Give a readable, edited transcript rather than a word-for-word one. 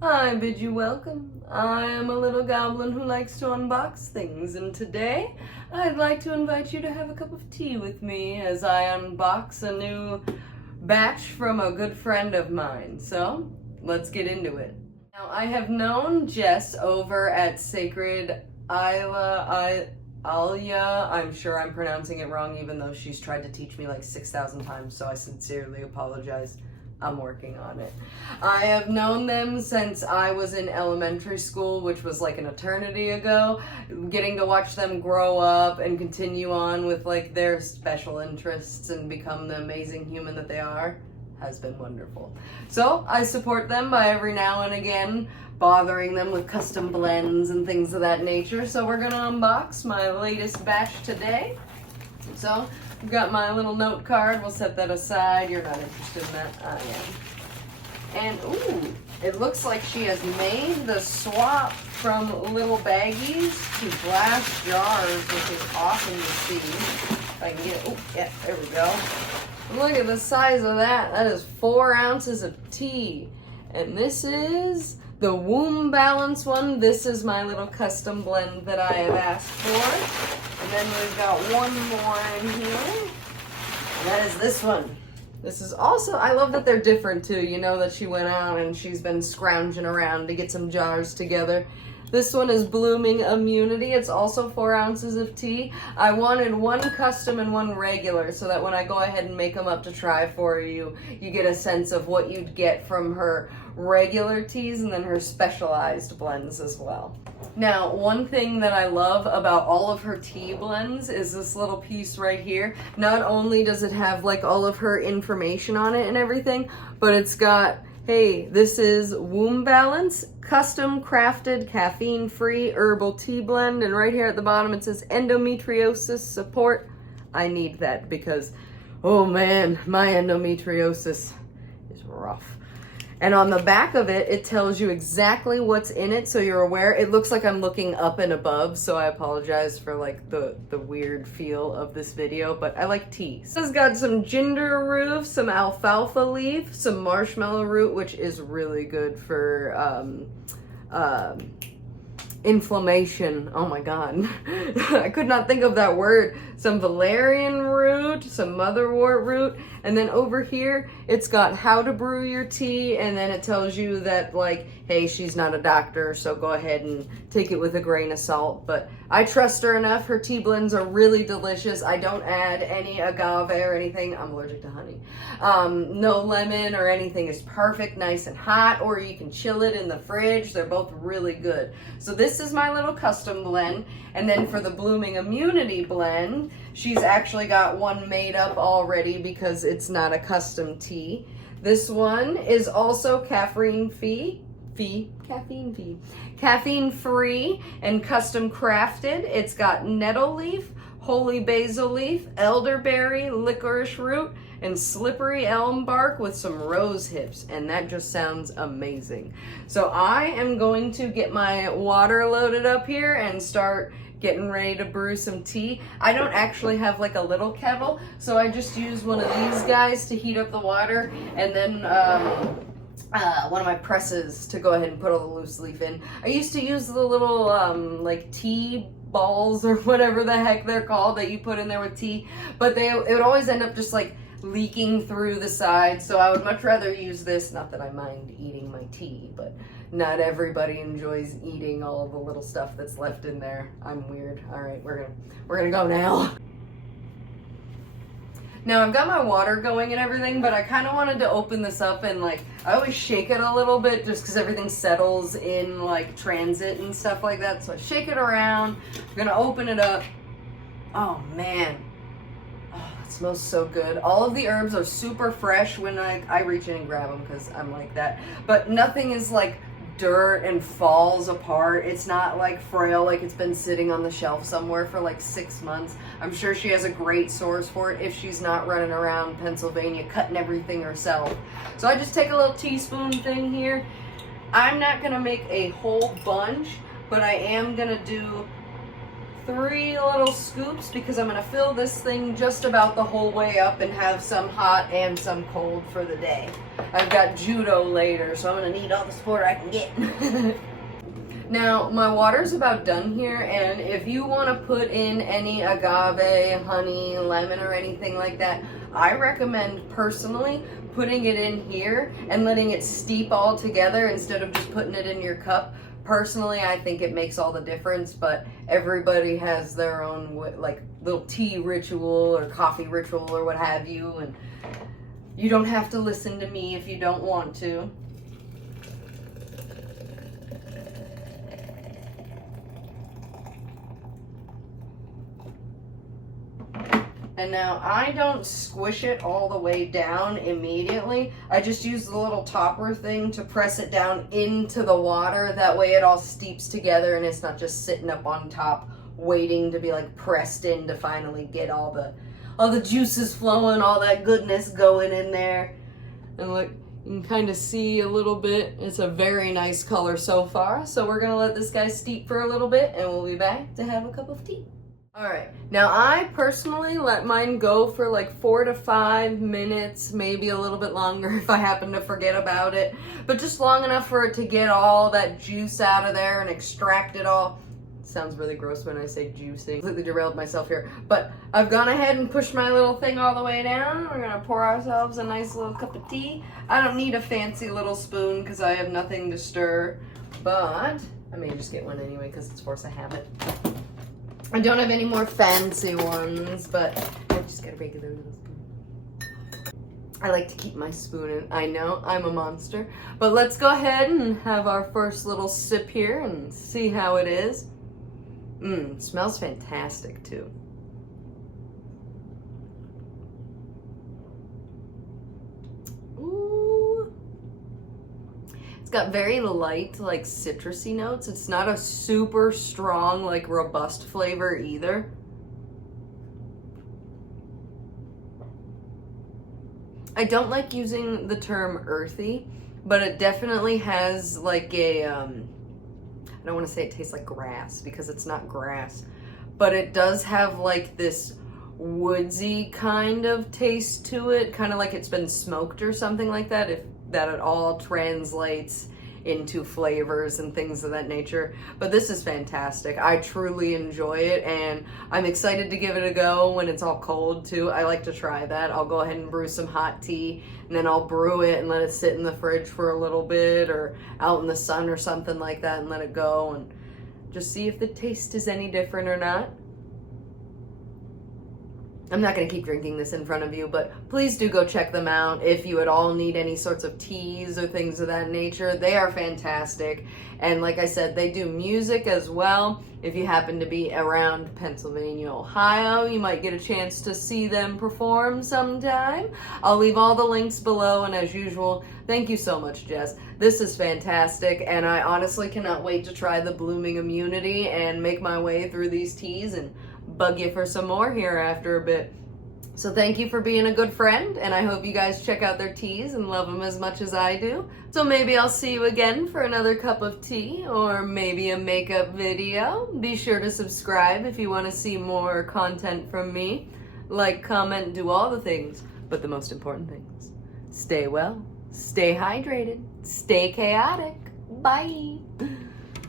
I bid you welcome. I am a little goblin who likes to unbox things, and today I'd like to invite you to have a cup of tea with me as I unbox a new batch from a good friend of mine. So, let's get into it. Now, I have known Jess over at Sacred Ayla I'm sure I'm pronouncing it wrong, even though she's tried to teach me like 6,000 times, so I sincerely apologize. I'm working on it. I have known them since I was in elementary school, which was like an eternity ago. Getting to watch them grow up and continue on with like their special interests and become the amazing human that they are has been wonderful. So I support them by every now and again bothering them with custom blends and things of that nature. So we're gonna unbox my latest batch today. So I've got my little note card. We'll set that aside. You're not interested in that? I am. And ooh, it looks like she has made the swap from little baggies to glass jars, which is awesome to see. If I can get, oh yeah, there we go. Look at the size of that. That is 4 ounces of tea. And this is the womb balance one. This is my little custom blend that I have asked for. And then we've got one more in here. And that is this one. This is also, I love that they're different too. You know that she went out and she's been scrounging around to get some jars together. This one is Blooming Immunity. It's also 4 ounces of tea. I wanted one custom and one regular so that when I go ahead and make them up to try for you, you get a sense of what you'd get from her regular teas and then her specialized blends as well. Now, one thing that I love about all of her tea blends is this little piece right here. Not only does it have like all of her information on it and everything, but it's got, hey, this is Womb Balance, custom crafted caffeine-free herbal tea blend. And right here at the bottom it says endometriosis support. I need that because, oh man, my endometriosis is rough. And on the back of it, it tells you exactly what's in it, so you're aware. It looks like I'm looking up and above, so I apologize for like the weird feel of this video, but I like tea. This has got some ginger root, some alfalfa leaf, some marshmallow root, which is really good for inflammation. Oh my god. I could not think of that word. Some valerian root, some motherwort root, and then over here it's got how to brew your tea, and then it tells you that like, hey, she's not a doctor, so go ahead and take it with a grain of salt. But I trust her enough. Her tea blends are really delicious. I don't add any agave or anything. I'm allergic to honey. No lemon or anything. Is perfect, nice and hot, or you can chill it in the fridge. They're both really good. So this is my little custom blend. And then for the Blooming Immunity blend, she's actually got one made up already because it's not a custom tea. This one is also caffeine free and custom crafted. It's got nettle leaf, holy basil leaf, elderberry, licorice root, and slippery elm bark with some rose hips, and that just sounds amazing. So I am going to get my water loaded up here and start getting ready to brew some tea. I don't actually have like a little kettle, so I just use one of these guys to heat up the water, and then one of my presses to go ahead and put all the loose leaf in. I used to use the little like tea balls or whatever the heck they're called that you put in there with tea, but it would always end up just like leaking through the sides, so I would much rather use this. Not that I mind eating my tea, but not everybody enjoys eating all of the little stuff that's left in there. I'm weird. All right, we're gonna go now. Now I've got my water going and everything, but I kind of wanted to open this up and like, I always shake it a little bit just because everything settles in like transit and stuff like that. So I shake it around. I'm gonna open it up. Oh man. Oh, it smells so good. All of the herbs are super fresh when I reach in and grab them because I'm like that. But nothing is like dirt and falls apart. It's not like frail, like it's been sitting on the shelf somewhere for like 6 months. I'm sure she has a great source for it if she's not running around Pennsylvania cutting everything herself. So I just take a little teaspoon thing here. I'm not gonna make a whole bunch, but I am gonna do 3 little scoops because I'm gonna fill this thing just about the whole way up and have some hot and some cold for the day. I've got judo later, so I'm gonna need all the support I can get. Now, my water's about done here, and if you want to put in any agave, honey, lemon, or anything like that, I recommend personally putting it in here and letting it steep all together instead of just putting it in your cup. Personally, I think it makes all the difference, but everybody has their own like little tea ritual or coffee ritual or what have you, and you don't have to listen to me if you don't want to. And now I don't squish it all the way down immediately. I just use the little topper thing to press it down into the water. That way it all steeps together and it's not just sitting up on top waiting to be like pressed in to finally get all the juices flowing, all that goodness going in there. And look, you can kind of see a little bit. It's a very nice color so far. So we're gonna let this guy steep for a little bit and we'll be back to have a cup of tea. Alright, now I personally let mine go for like 4 to 5 minutes, maybe a little bit longer if I happen to forget about it, but just long enough for it to get all that juice out of there and extract it all. It sounds really gross when I say juicing. Completely derailed myself here, but I've gone ahead and pushed my little thing all the way down. We're gonna pour ourselves a nice little cup of tea. I don't need a fancy little spoon because I have nothing to stir, but I may just get one anyway because it's force of habit. I don't have any more fancy ones, but I just got a regular little spoon. I like to keep my spoon in. I know, I'm a monster. But let's go ahead and have our first little sip here and see how it is. It smells fantastic too. It's got very light, like citrusy notes. It's not a super strong, like robust flavor either. I don't like using the term earthy, but it definitely has like a, I don't want to say it tastes like grass because it's not grass, but it does have like this woodsy kind of taste to it, kind of like it's been smoked or something like that, if that at all translates into flavors and things of that nature. But this is fantastic. I truly enjoy it, and I'm excited to give it a go when it's all cold too. I like to try that. I'll go ahead and brew some hot tea, and then I'll brew it and let it sit in the fridge for a little bit or out in the sun or something like that and let it go and just see if the taste is any different or not. I'm not going to keep drinking this in front of you, but please do go check them out if you at all need any sorts of teas or things of that nature. They are fantastic. And like I said, they do music as well. If you happen to be around Pennsylvania, Ohio, you might get a chance to see them perform sometime. I'll leave all the links below, and as usual, thank you so much, Jess. This is fantastic, and I honestly cannot wait to try the Blooming Immunity and make my way through these teas and bug you for some more here after a bit. So thank you for being a good friend, and I hope you guys check out their teas and love them as much as I do. So maybe I'll see you again for another cup of tea or maybe a makeup video. Be sure to subscribe if you want to see more content from me. Like, comment, do all the things, but the most important things. Stay well, stay hydrated, stay chaotic. Bye.